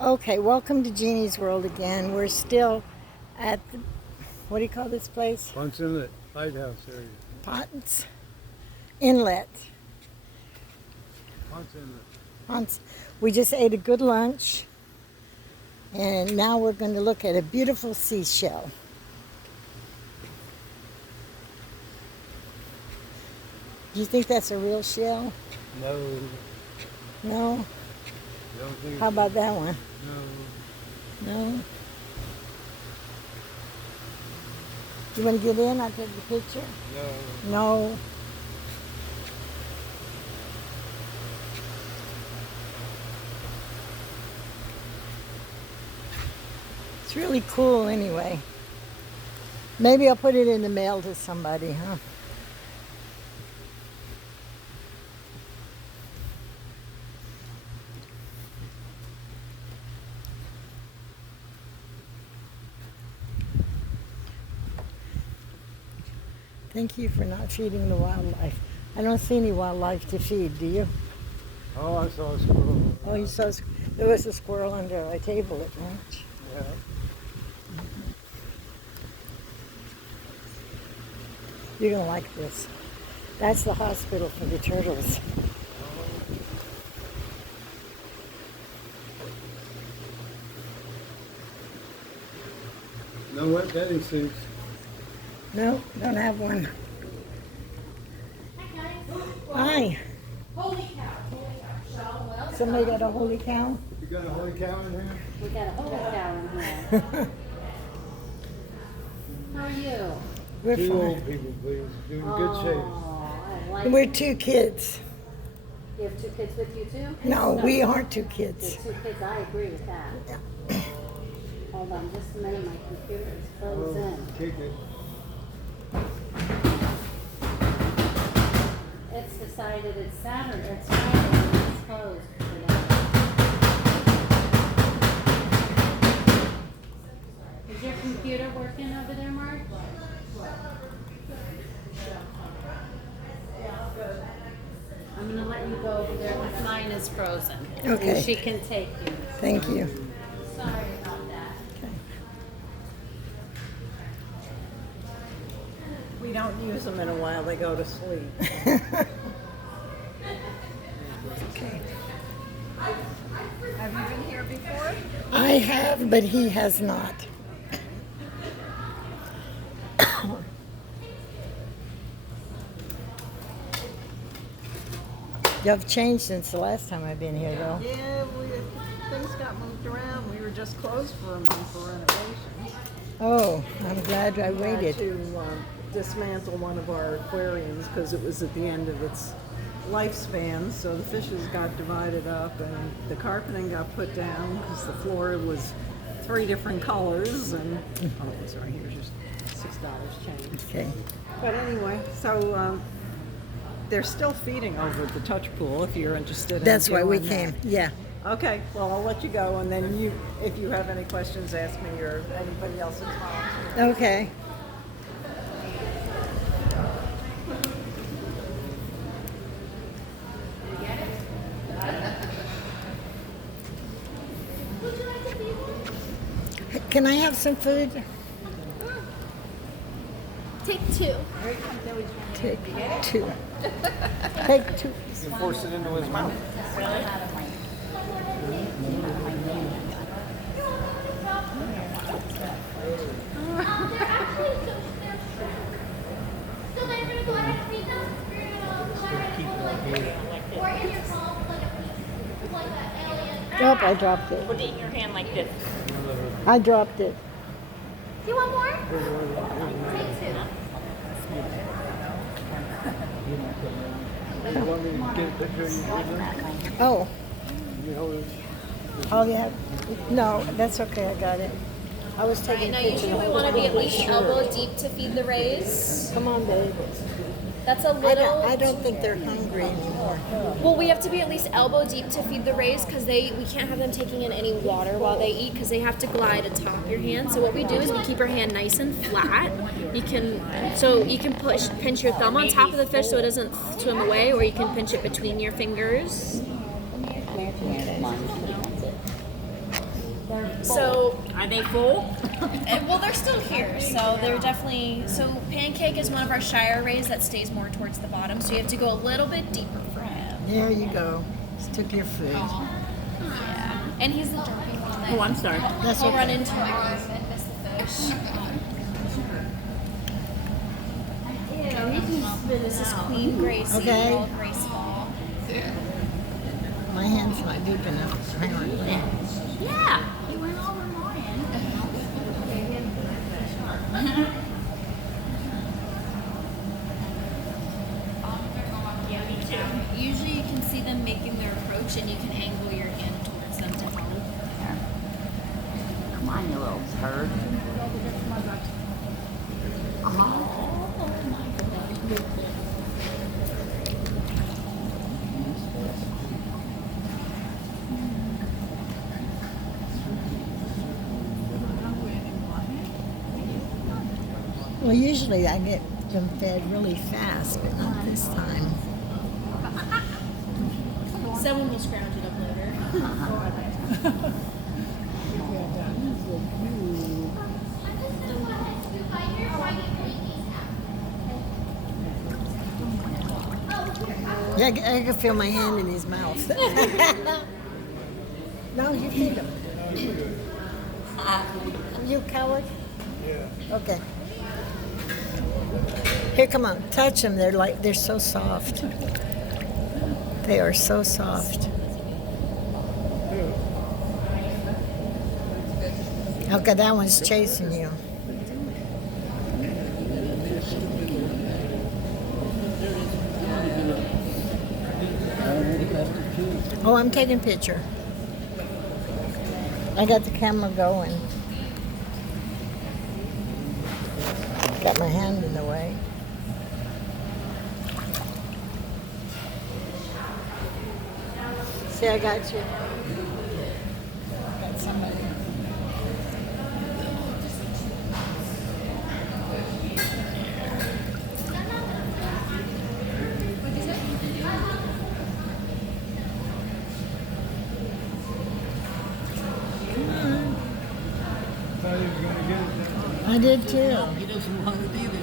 Okay, welcome to Jeannie's World again. We're still at the, what do you call this place? Ponce Inlet, lighthouse area. Ponce Inlet. Ponce Inlet. Ponce. We just ate a good lunch, and now we're going to look at a beautiful seashell. Do you think that's a real shell? No. No? Don't think How about that one? No. No? You want to get in? I'll take the picture. No. No. It's really cool anyway. Maybe I'll put it in the mail to somebody, huh? Thank you for not feeding the wildlife. I don't see any wildlife to feed, do you? Oh, I saw a squirrel. Oh, you saw there was a squirrel under our table at lunch. Yeah. You're going to like this. That's the hospital for the turtles. No wet bathing suits. No, don't have one. Hi. Holy cow, holy cow. Shell, well, Somebody got a holy cow? You got a holy cow in here? we got a holy cow in here. How are you? We're Two fine. old people, please. Doing good shape. I like We're two kids. You have two kids with you too? No, we aren't two You're kids. two kids, I agree with that. Yeah. Hold on just a minute, my computer is frozen. Kick it. It's decided it's Saturday, it's Friday, and it's closed today. Is your computer working over there, Mark? I'm gonna let you go over there because mine is frozen. Okay. And she can take you. Thank you. Sorry about that. We don't use them in a while, they go to sleep. Okay. Have you been here before? I have, but he has not. You've changed since the last time I've been here, though. Yeah, things got moved around. We were just closed for a month for renovations. Oh, I'm glad I We waited. had to dismantle one of our aquariums because it was at the end of its lifespan. So the fishes got divided up and the carpeting got put down because the floor was 3 different colors. And oh, it's right here, just $6 change. Okay. But anyway, so they're still feeding over at the touch pool if you're interested in That's why we doing came. that. Yeah. Okay, well, I'll let you go, and then if you have any questions, ask me or anybody else that's volunteering. Okay. Can I have some food? Take 2. Take two. Take two. You can force it into his mouth. So then you're gonna go ahead and feed them. You're gonna go ahead and put it or in your palm like a piece, like an alien. Oh, I dropped it. Put it in your hand like this. I dropped it. You want more? Take 2. You want me to get a picture of you? Oh. You hold it. Oh, yeah. No, that's okay. I got it. I was taking Now, pictures. usually we want to be at least elbow deep to feed the rays. Come on, babe. That's a I little. don't think they're hungry anymore. Well, we have to be at least elbow deep to feed the rays because we can't have them taking in any water while they eat because they have to glide atop your hand. So what we do is we keep our hand nice and flat. You can pinch your thumb on top of the fish so it doesn't swim away, or you can pinch it between your fingers. So, Are they full? well, they're still here, so they're definitely. So, Pancake is one of our Shire rays that stays more towards the bottom, so you have to go a little bit deeper for him. There you go. Just took your food. Yeah. And he's the darky one that Oh, I'm sorry. That's will okay. run into mom and miss the fish. This is Queen Gracie, Okay. all graceful. My hand's not deep enough, apparently. Yeah. He went over mine. Usually you can see them making their approach and you can angle your hand towards them to help. Come on, you little turd. Well, usually I get them fed really fast, but not this time. Someone will scrounge it up later. Yeah, I can feel my hand in his mouth. No, you feed him. You coward? Yeah. Okay. Here, come on, touch them. They're so soft. They are so soft. Okay, that one's chasing you. Oh, I'm taking a picture. I got the camera going. Got my hand in the way. See, I got you. Got somebody. Thought he was going to get it. I did too. He doesn't want it either.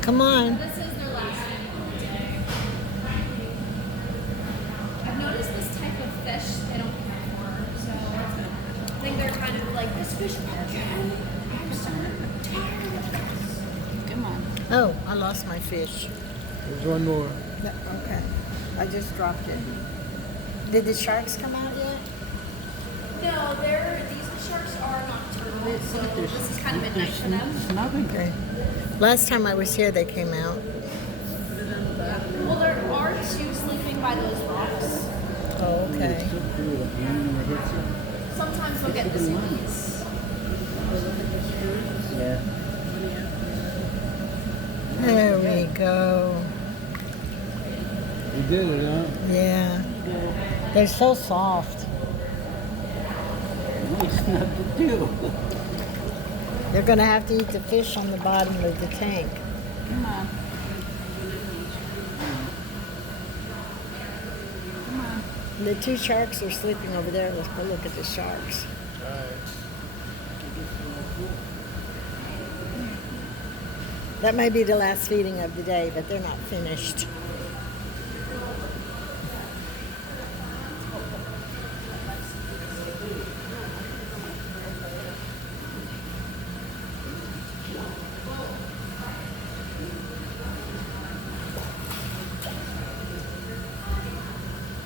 Come on. This is their last feeding of the day. I've noticed this type of fish they don't care for, so I think they're kind of like this fish. I'm so tired of this. Come on. Oh, I lost my fish. There's one more. Okay. I just dropped it. Did the sharks come out yet? No, these sharks are nocturnal, so this is kind of midnight for them. There's nothing. Okay. Last time I was here, they came out. Well, there are two sleeping by those rocks. Oh, okay. Sometimes they'll get the zoomies. Yeah. There we go. You did it, huh? Yeah. They're so soft. Nice not to do. They're going to have to eat the fish on the bottom of the tank. Come on. The two sharks are sleeping over there. Let's go look at the sharks. That may be the last feeding of the day, but they're not finished.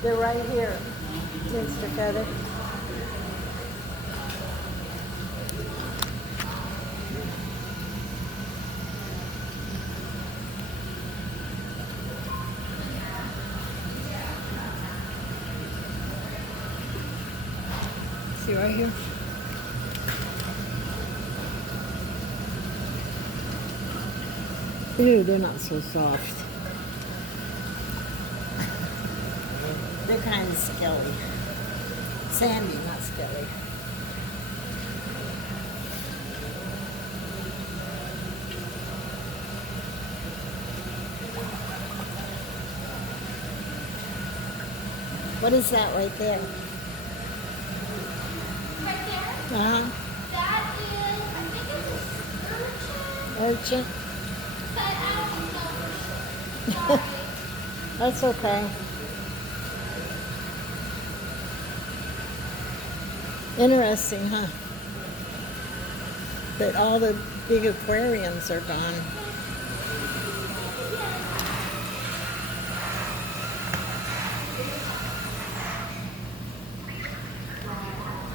They're right here, Mr. Feather. See right here? Ew, they're not so soft. They're kind of skelly. Sandy, not skelly. What is that right there? Right there. Uh-huh. That is, I think it's an urchin, Urchin. but I don't know for sure. Sorry. That's okay. Interesting, huh? But all the big aquariums are gone.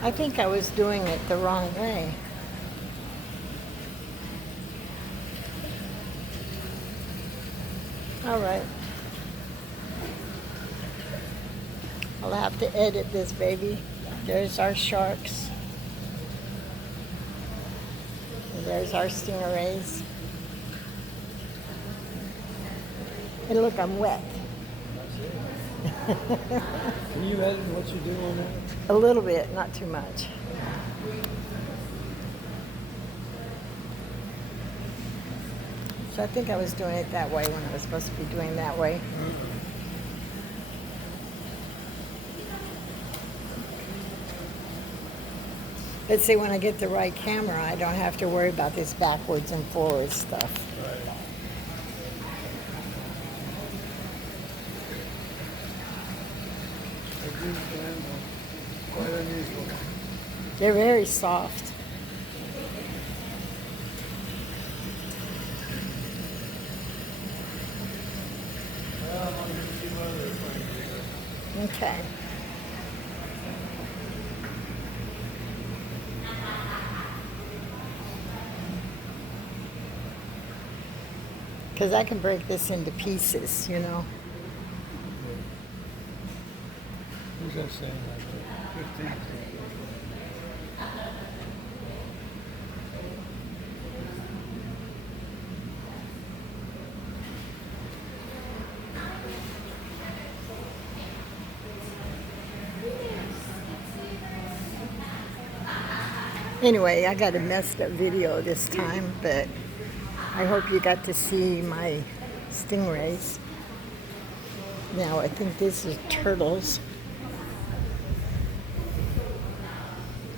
I think I was doing it the wrong way. All right. I'll have to edit this, baby. There's our sharks. And there's our stingrays. And look, I'm wet. Can you edit what you do on that? A little bit, not too much. So I think I was doing it that way when I was supposed to be doing that way. But see, when I get the right camera, I don't have to worry about this backwards and forwards stuff. Quite unusual. They're very soft. Okay. Because I can break this into pieces, you know. Who's that saying like that? 15. Anyway, I got a messed up video this time, but I hope you got to see my stingrays. Now, I think this is turtles.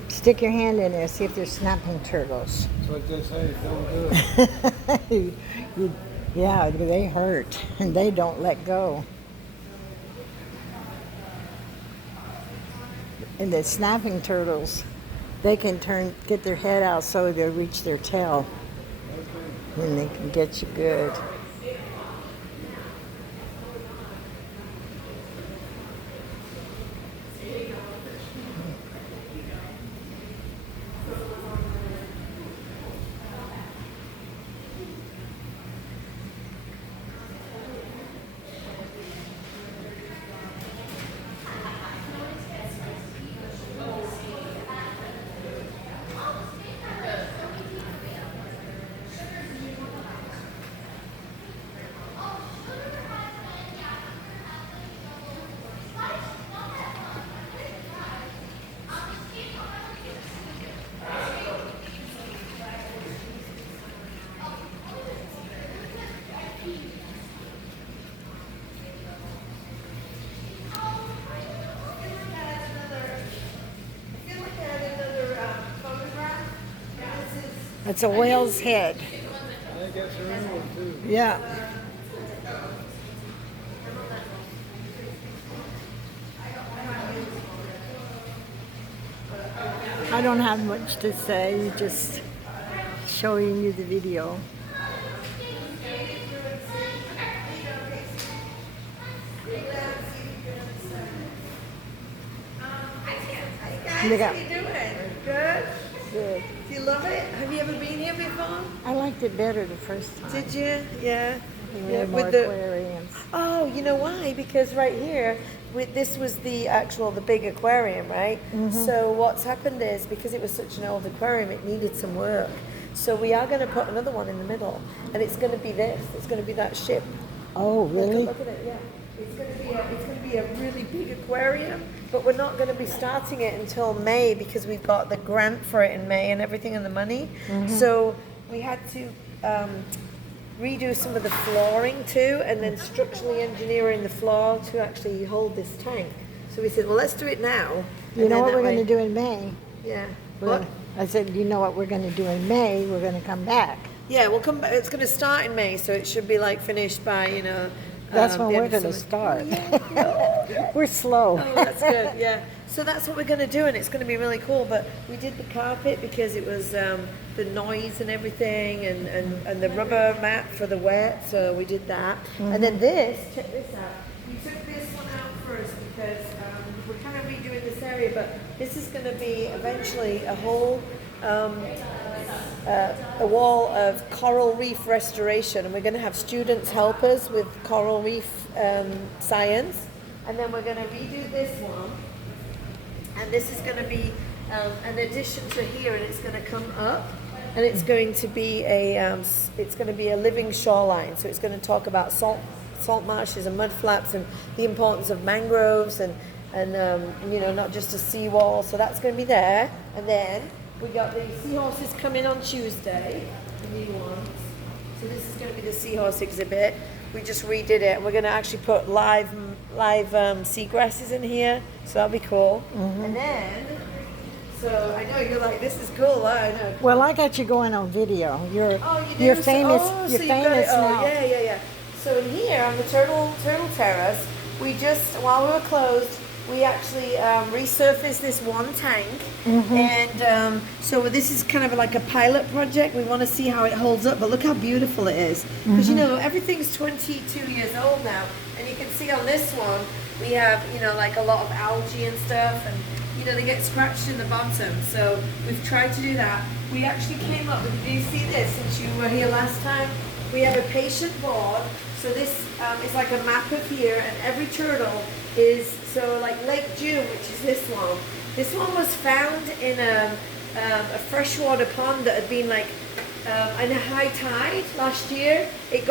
Stick your hand in there, see if they're snapping turtles. That's what they say, don't do it. Yeah, they hurt, and they don't let go. And the snapping turtles, they can get their head out so they'll reach their tail. And they can get you good. It's a whale's head. I think that's her own one too. Yeah. I don't have much to say, just showing you the video. Guys, Look up. how you doing? Good? Good. Do you love it? Have you ever been here before? I liked it better the first time. Did you? Yeah. We Yeah, had more with the- aquariums. Oh, you know why? Because right here, this was the big aquarium, right? So what's happened is, because it was such an old aquarium, it needed some work. So we are going to put another one in the middle, and it's going to be this. It's going to be that ship. Oh, really? Look at it, yeah. It's going to be a really big aquarium, but we're not going to be starting it until May because we've got the grant for it in May and everything and the money. So we had to redo some of the flooring too, and then structurally engineering the floor to actually hold this tank. So we said, well, let's do it now. You and know then what that we're way- going to do in May? Yeah. Well, What? I said, you know what we're going to do in May? We're going to come back. Yeah, we'll come back. It's going to start in May, so it should be like finished by, That's when the we're end of going to summer. start. We're slow. Oh, that's good. Yeah. So that's what we're going to do, and it's going to be really cool. But we did the carpet because it was the noise and everything, and the rubber mat for the wet. So we did that. And then this, check this out. We took this one out first because we're kind of redoing this area, but this is going to be eventually a whole a wall of coral reef restoration, and we're going to have students help us with coral reef science, and then we're going to redo this one, and this is going to be an addition to here, and it's going to come up, and it's going to be a living shoreline. So it's going to talk about salt marshes and mud flaps and the importance of mangroves and not just a seawall. So that's going to be there, and then we got the seahorses coming on Tuesday, the new ones. So this is going to be the seahorse exhibit. We just redid it, and we're going to actually put live seagrasses in here, so that'll be cool. And then, so I know you're like, this is cool. I know. Well, I got you going on video. You're do? you're famous. So, you're so you've got famous it. Oh, now. yeah. So in here on the Turtle Terrace, we just, while we were closed, we actually resurfaced this one tank, and so this is kind of like a pilot project. We want to see how it holds up, but look how beautiful it is. Because everything's 22 years old now, and you can see on this one we have like a lot of algae and stuff, and they get scratched in the bottom. So we've tried to do that. We actually came up with, do you see this since you were here last time? We have a patient board. So this is like a map of here, and every turtle is, so like Lake June, which is this one. This one was found in a freshwater pond that had been like in a high tide last year. It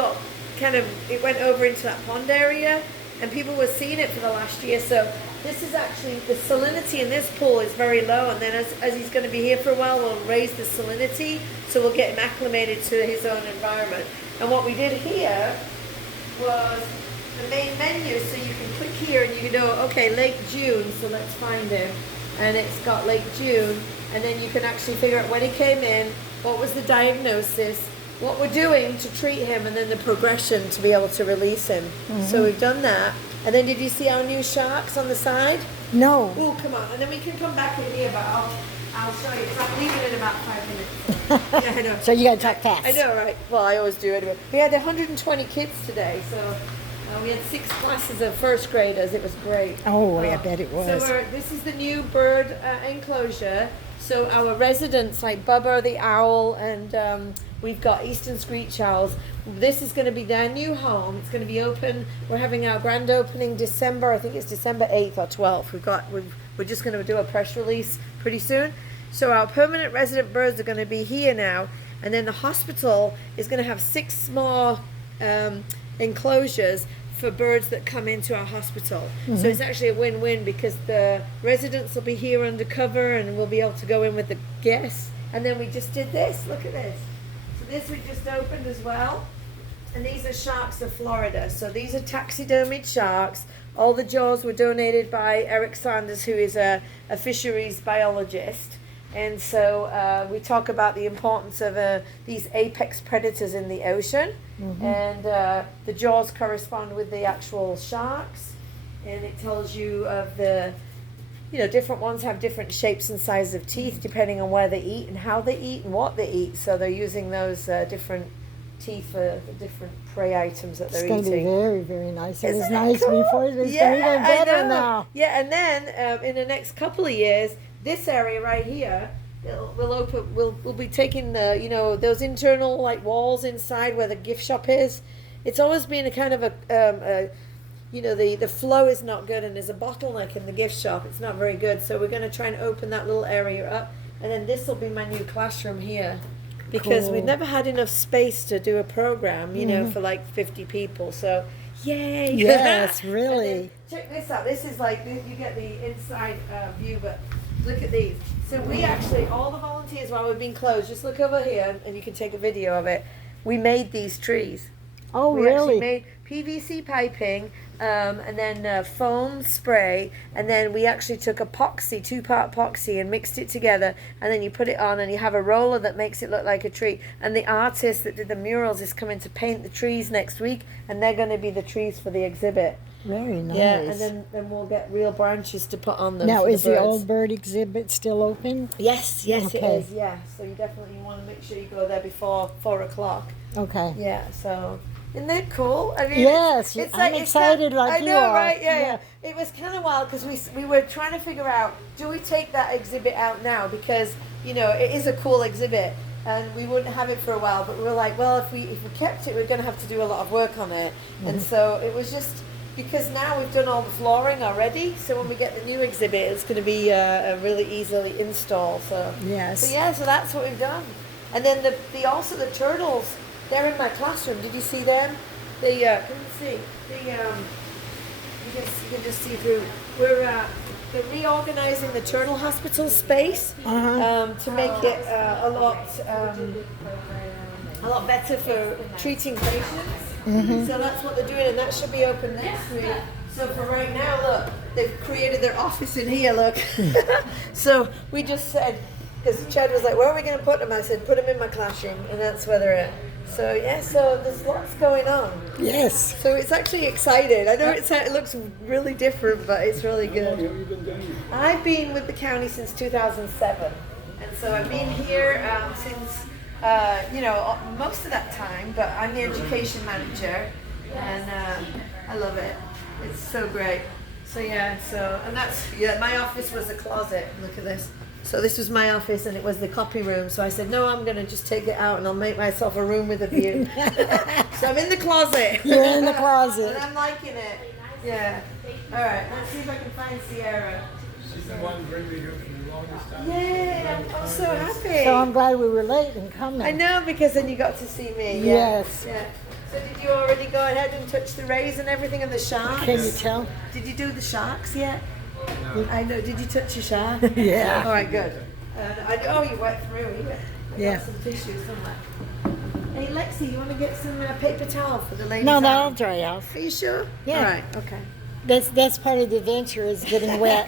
went over into that pond area, and people were seeing it for the last year. So this is actually, the salinity in this pool is very low, and then as he's going to be here for a while, we'll raise the salinity, so we'll get him acclimated to his own environment. And what we did here was the main menu, so you can click here and you can go, okay, Lake June, so let's find him. And it's got Lake June, and then you can actually figure out when he came in, what was the diagnosis, what we're doing to treat him, and then the progression to be able to release him. So we've done that. And then did you see our new sharks on the side? No. Oh, come on. And then we can come back in here, but I'll show you, because I'm leaving in about 5 minutes. Yeah, I know. So you got to talk fast. I know, right? Well, I always do anyway. We had 120 kids today, so we had 6 classes of first graders. It was great. Oh, I bet it was. So this is the new bird enclosure. So our residents, like Bubba the owl, and we've got eastern screech owls. This is going to be their new home. It's going to be open. We're having our grand opening December. I think it's December 8th or 12th. We're just going to do a press release pretty soon. So our permanent resident birds are going to be here now, and then the hospital is going to have 6 more enclosures for birds that come into our hospital. So it's actually a win-win, because the residents will be here undercover, and we'll be able to go in with the guests. And then we just did this. Look at this. So this we just opened as well. And these are sharks of Florida. So these are taxidermied sharks. All the jaws were donated by Eric Sanders, who is a fisheries biologist. And so we talk about the importance of these apex predators in the ocean. And the jaws correspond with the actual sharks. And it tells you of the, different ones have different shapes and sizes of teeth depending on where they eat and how they eat and what they eat. So they're using those different teeth for the different prey items that they're It's going to be eating. very, very nice. It Isn't was that nice cool? before. It's Yeah, going to be even I better know. now. Yeah, and then in the next couple of years, this area right here, we'll be taking the those internal like walls inside where the gift shop is. It's always been a kind of a the flow is not good, and there's a bottleneck in the gift shop. It's not very good, so we're going to try and open that little area up, and then this will be my new classroom here, because we've never had enough space to do a program, for like 50 people. So yay! Yes, And really. then check this out. This is like, you get the inside view, but look at these. So we actually, all the volunteers while we've been closed, just look over here and you can take a video of it. We made these trees. Oh, We actually really? made, PVC piping, and then foam spray, and then we actually took epoxy, 2-part epoxy, and mixed it together, and then you put it on, and you have a roller that makes it look like a tree. And the artist that did the murals is coming to paint the trees next week, and they're going to be the trees for the exhibit. Very nice. Yeah, and then we'll get real branches to put on them. Now, for is the birds. old bird exhibit still open? Yes, Okay. it is. Yeah, so you definitely want to make sure you go there before 4:00. Okay. Yeah, so isn't that cool? I mean, Yes, I'm it's excited kind- like I you know, are. right? Yeah, Yeah. yeah. It was kind of wild because we were trying to figure out, do we take that exhibit out now, because you know it is a cool exhibit and we wouldn't have it for a while, but we were like, well, if we kept it, we're going to have to do a lot of work on it, and so it was just. Because now we've done all the flooring already, so when we get the new exhibit, it's going to be a really easily install. So Yes. so yeah, so that's what we've done. And then the also the turtles, they're in my classroom. Did you see them? They can you see? You can just see through. They're reorganizing the turtle hospital space to make it a lot better for treating patients. So that's what they're doing, and that should be open next week. So for right now, look, they've created their office in here, look. So we just said, because Chad was like, where are we going to put them? I said, put them in my classroom, and that's where they're at. So yeah, so there's lots going on. Yes. So it's actually exciting. I know it looks really different, but it's really good. I've been with the county since 2007, and so I've been here since most of that time. But I'm the education manager, and I love it. It's so great. So yeah, my office was a closet. Look at this. So this was my office, and it was the copy room. So I said, no, I'm going to just take it out, and I'll make myself a room with a view. So I'm in the closet. You're in the closet. And I'm liking it. Yeah. All right, let's see if I can find Sierra. She's the one bringing me here for the longest time. Yay, I'm so happy. So I'm glad we were late in coming. I know, because then you got to see me. Yeah. Yes. Yeah. So did you already go ahead and touch the rays and everything and the sharks? Can you tell? Did you do the sharks yet? No. I know. Did you touch your shark? Yeah. All right, good. You went through. I Yeah. got some tissue somewhere. Hey, Lexi, you want to get some paper towel for the ladies? No, out? that'll dry off. Are you sure? Yeah. All right. Okay. That's part of the adventure is getting wet.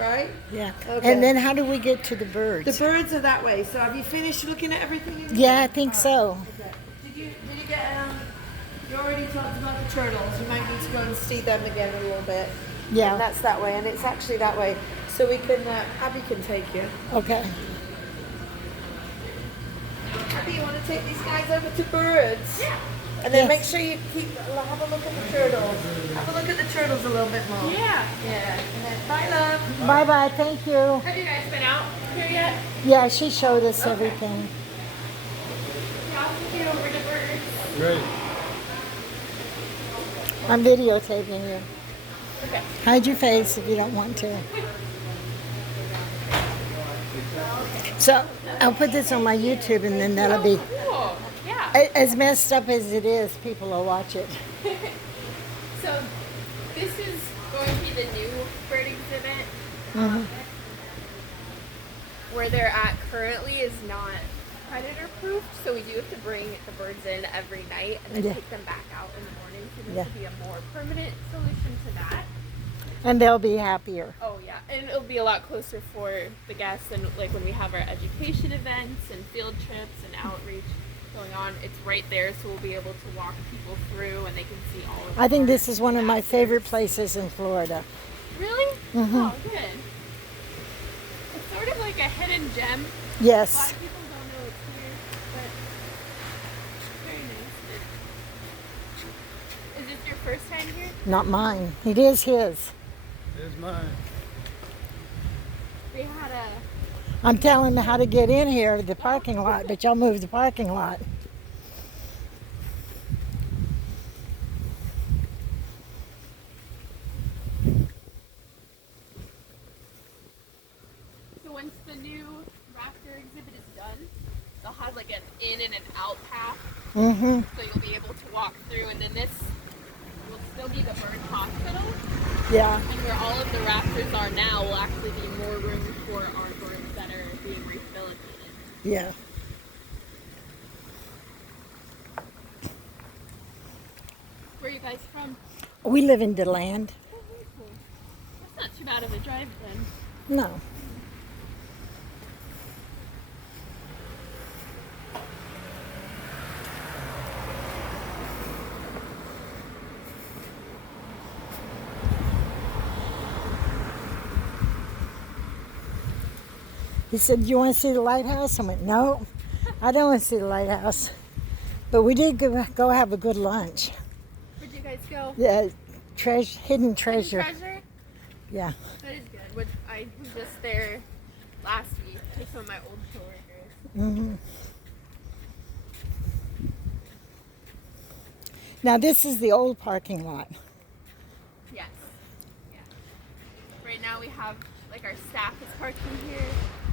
Right? Yeah. Okay. And then how do we get to the birds? The birds are that way. So have you finished looking at everything? In Yeah, I think so. Okay. Did you get you already talked about the turtles. You might need to go and see them again a little bit. Yeah. And that's that way, and it's actually that way. So we can Abby can take you. Okay. Abby, you want to take these guys over to birds? Yeah. And then Yes. make sure you have a look at the turtles. Have a look at the turtles a little bit more. Yeah. Yeah. And then bye, love. Bye bye. Thank you. Have you guys been out here yet? Yeah, she showed us everything. Yeah, I'll take you over to birds. Great. I'm videotaping you. Okay. Hide your face if you don't want to. So I'll put this on my YouTube, and then that'll be Cool. Yeah. as messed up as it is. People will watch it. So this is going to be the new bird exhibit. Mm-hmm. Where they're at currently is not predator proof, so we do have to bring the birds in every night and then Yeah. take them back out in the morning. So this Yeah. would be a more permanent solution to that. And they'll be happier. Oh yeah, and it'll be a lot closer for the guests, and like when we have our education events and field trips and outreach going on, it's right there, so we'll be able to walk people through and they can see all of. I think our this is one of my assets. favorite places in Florida. Really? Mhm. Oh, good. It's sort of like a hidden gem. A lot Yes. of people don't know it's here, but very nice. Is this your first time here? Not mine. It is his. There's mine. They had a I'm telling them how to get in here, the parking lot, but y'all moved the parking lot. so once the new raptor exhibit is done, they'll have like an in and an out path, Mm-hmm. so you'll be able to walk through, and then this will still be the bird hospital, Yeah. and where all of the raptors are now will actually be more room for our birds that are being rehabilitated. Yeah. Where are you guys We live in DeLand. That's not too bad of a drive then. No. He said, "Do you want to see the lighthouse?" I went, "No, I don't want to see the lighthouse." But we did go have a good lunch. Where'd you guys go? Yeah, hidden treasure. Treasure? Yeah. That is good. Which I was just there last week with some of my old coworkers. Hmm. Now this is the old parking lot. Yes. Yeah. Right now we have like our staff is parking here,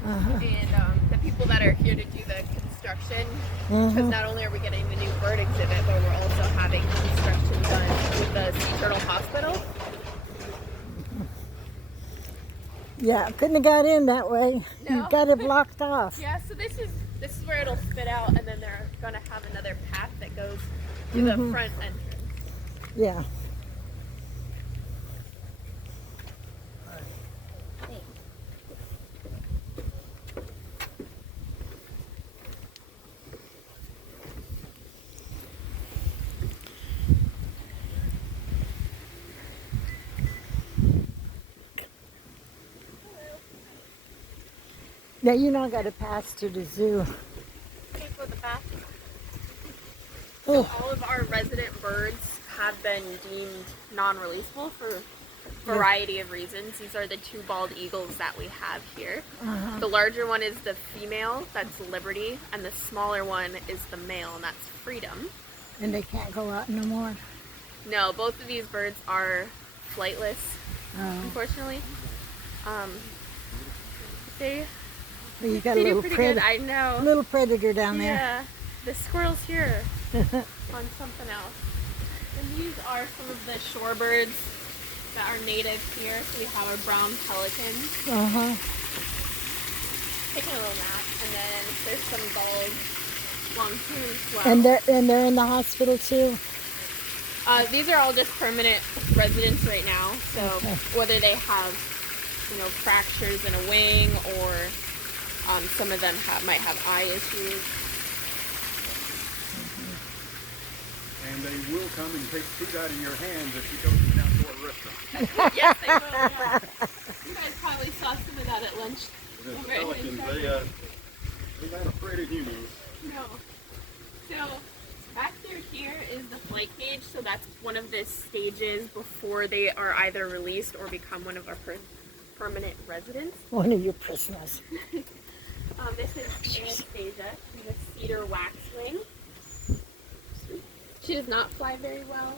and the people that are here to do the construction. Because not only are we getting the new bird exhibit, but we're also having construction done with the Sea Turtle Hospital. Yeah, couldn't have got in that way. No. You got it blocked off. Yeah. So this is where it'll spit out, and then they're gonna have another path that goes to the front entrance. Yeah. Now you know I got to pass to the zoo. Okay, go to the back. Oh, All of our resident birds have been deemed non-releasable for a variety of reasons. These are the two bald eagles that we have here. The larger one is the female, that's Liberty, and the smaller one is the male, and that's Freedom. and they can't go out no more. No, both of these birds are flightless, unfortunately. They Well, you got a do little pretty predator, good. I know. little predator down there. Yeah, the squirrel's here on something else. And these are some of the shorebirds that are native here. So we have our brown pelicans. Taking a little nap, and then there's some gulls along here as well. And they're in the hospital too. These are all just permanent residents right now. So whether they have, fractures in a wing, or some of them might have eye issues. And they will come and take food out of your hands if you go to an outdoor restaurant. Yes, they will. Yeah. You guys probably saw some of that at lunch. The Over at pelicans, Hillside. they're not afraid of humans. No. So back through here is the flight cage. So that's one of the stages before they are either released or become one of our permanent residents. One of your prisoners. This is Anastasia. She's a cedar waxwing. She does not fly very well,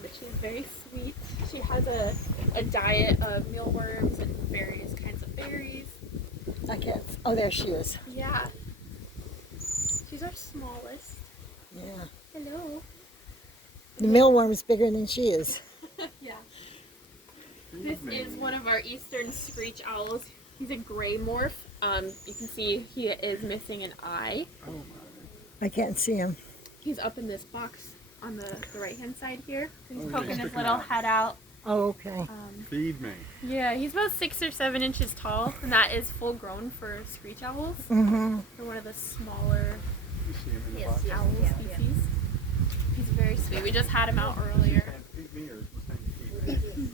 but she's very sweet. She has a diet of mealworms and various kinds of berries. I can't. Oh, there she is. Yeah. She's our smallest. Yeah. Hello. The mealworm's bigger than she is. Yeah. This is one of our eastern screech owls. He's a gray morph. You can see he is missing an eye. I can't see him. He's up in this box on the right-hand side here. He's poking his little head out. Oh, okay. Feed me. Yeah, he's about 6 or 7 inches tall, and that is full grown for screech owls. Mm-hmm. They're one of the smaller You see him in the box? owl species. He's very sweet. We just had him out earlier. Feed me or feed me?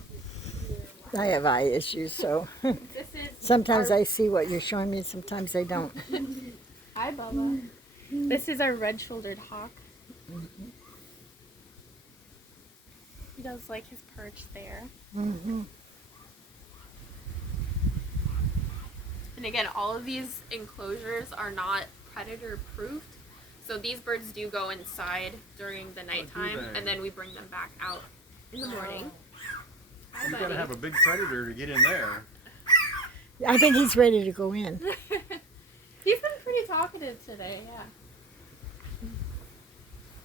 I have eye issues, so This is sometimes I see what you're showing me, sometimes I don't. Hi, Bubba. This is our red-shouldered hawk. He does like his perch there. Mm-hmm. And again, all of these enclosures are not predator-proofed. So these birds do go inside during the nighttime, they? and then we bring them back out in the morning. Hi, You buddy. gotta have a big predator to get in there. I think he's ready to go in. He's been pretty talkative today, yeah.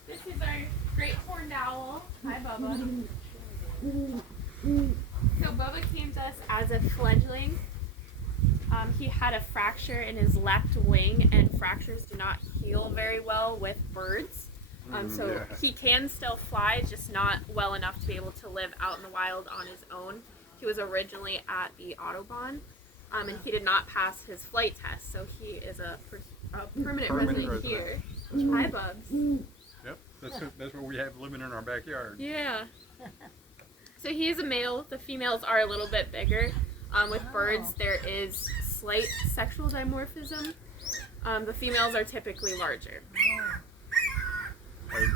This is our great horned owl. Hi, Bubba. So Bubba came to us as a fledgling. He had a fracture in his left wing, and fractures do not heal very well with birds. So Yeah. he can still fly, just not well enough to be able to live out in the wild on his own. He was originally at the Autobahn, and he did not pass his flight test, so he is a permanent resident here. Hi, Bubs. Yep, that's what we have living in our backyard. Yeah. So he is a male. The females are a little bit bigger. With birds, there is slight sexual dimorphism. The females are typically larger.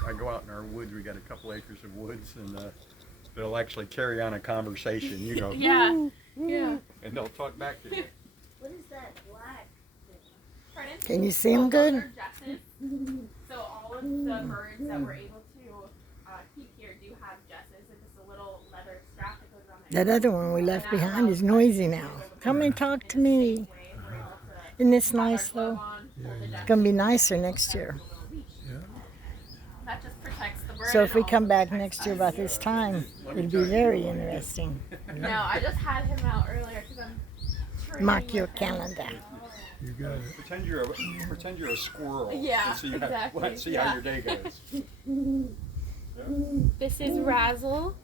I go out in our woods. We got a couple acres of woods, and they'll actually carry on a conversation. You know. Yeah. Yeah. And they'll talk back to you. What is that black? Pardon? Can you see them good? Those are jesses. So all of the birds that we're able to keep here do have jesses. It's just a little leather strap that goes around their That other one we left behind is noisy now. Come and talk to me. Isn't this nice though? It's gonna be nicer next year. That just protects the bird. So if and we all come of back the next year about this time, it'd be very interesting. No, I just had him out earlier because I'm training Mark your with him. calendar. You got it. Pretend you're a squirrel. Yeah, And see exactly, How, see yeah. how your day goes. This is Razzle.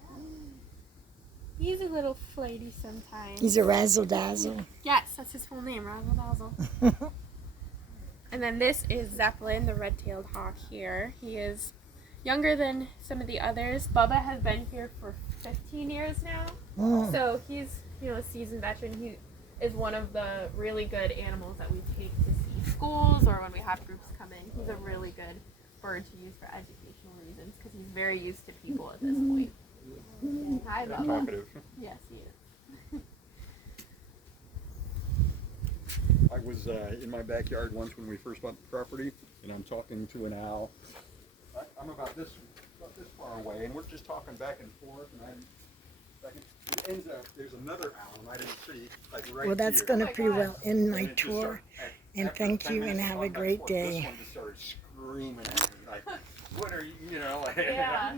He's a little flighty sometimes. He's a razzle dazzle. Yes, that's his full name, Razzle Dazzle. And then this is Zeppelin, the red-tailed hawk here. He is younger than some of the others. Bubba has been here for 15 years now. Mm. So he's, a seasoned veteran. He is one of the really good animals that we take to see schools or when we have groups come in. He's a really good bird to use for educational reasons because he's very used to people at this point. Hi, Bubba. Talkative. Yes, he is. I was in my backyard once when we first bought the property, and I'm talking to an owl. I'm about this far away, and we're just talking back and forth, and it ends up, there's another owl, and I didn't see, like right Well, that's here. going to pretty well end my And it just tour. started- And after thank 10 you, and minutes have a going back great and forth, day. This one just started screaming at me, like, what are you, Yeah.